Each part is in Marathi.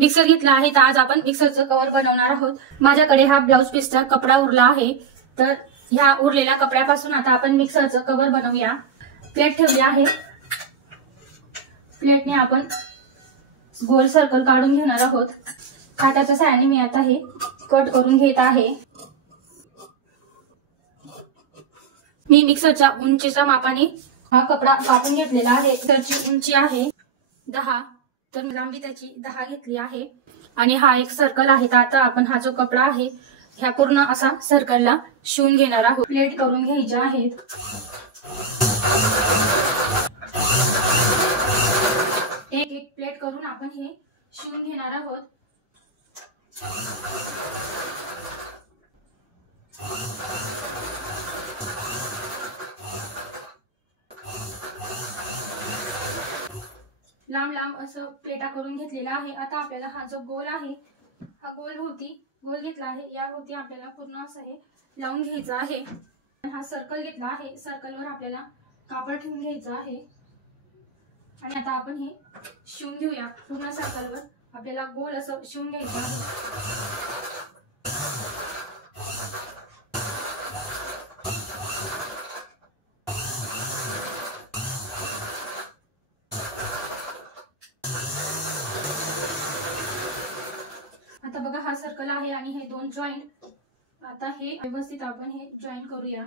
मिक्सर घेतला आहे तर आज आपण मिक्सरचं कव्हर बनवणार आहोत। माझ्याकडे हा ब्लाउज पीसचा कपडा उरला आहे, तर ह्या उरलेल्या कपड्यापासून आता आपण मिक्सरचं कव्हर बनवूया। प्लेट ठेवली आहे, प्लेटने आपण गोल सर्कल काढून घेणार आहोत। काटाच्या सहाय्याने मी आता हे कट करून घेत आहे। मी मिक्सरच्या उंचीच्या मापाने हा कपडा कापून घेतलेला आहे। मिक्सरची उंची आहे 10, तर लांबी त्याची 10 घेतली आहे आणि हा एक सर्कल आहे। तर आता आपण हा जो कपडा आहे ह्या पूर्ण असा सर्कलला शिवून घेणार आहोत। प्लेट करून घ्यायच्या आहेत। एक एक प्लेट करून आपण हे शिवून घेणार आहोत। लांब लांब असं प्लेटा करून घेतलेला आहे। आता आपल्याला हा जो गोल आहे हा गोल घेतला आहे, या भोवती आपल्याला पूर्ण असं हे लावून घ्यायचं आहे। हा सर्कल घेतला आहे, सर्कलवर आपल्याला कापड ठेवून घ्यायचं आहे आणि आता आपण हे शिवून घेऊया। पूर्ण सर्कलवर आपल्याला गोल असं शिवून घ्यायचं आहे। आता बघा हा सर्कल आहे आणि हे दोन जॉईंट, आता हे व्यवस्थित आपण हे जॉईन करूया।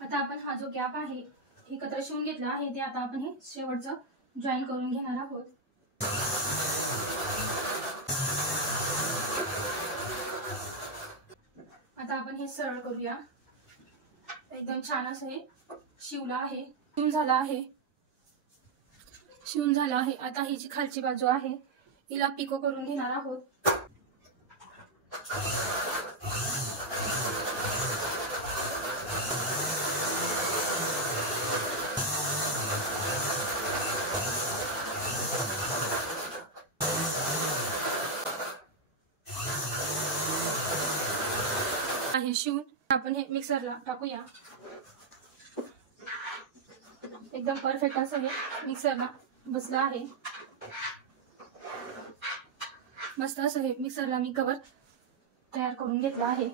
आता आपण हा जो गॅप आहे एकत्र शिवून घेतला आहे, ते आता आपण हे शेवटचं जॉईन करून घेणार आहोत। आता आपण हे सरळ करूया। एकदम छान असं हे शिवला आहे, शिवून झाला आहे। आता ही जी खालची बाजू आहे हिला पिको करून घेणार आहोत। हे शिवून आपण हे मिक्सरला टाकूया। एकदम परफेक्ट असं हे मिक्सरला बसलं आहे। मस्त असं हे मिक्सरला मी कव्हर तयार करून घेतला आहे।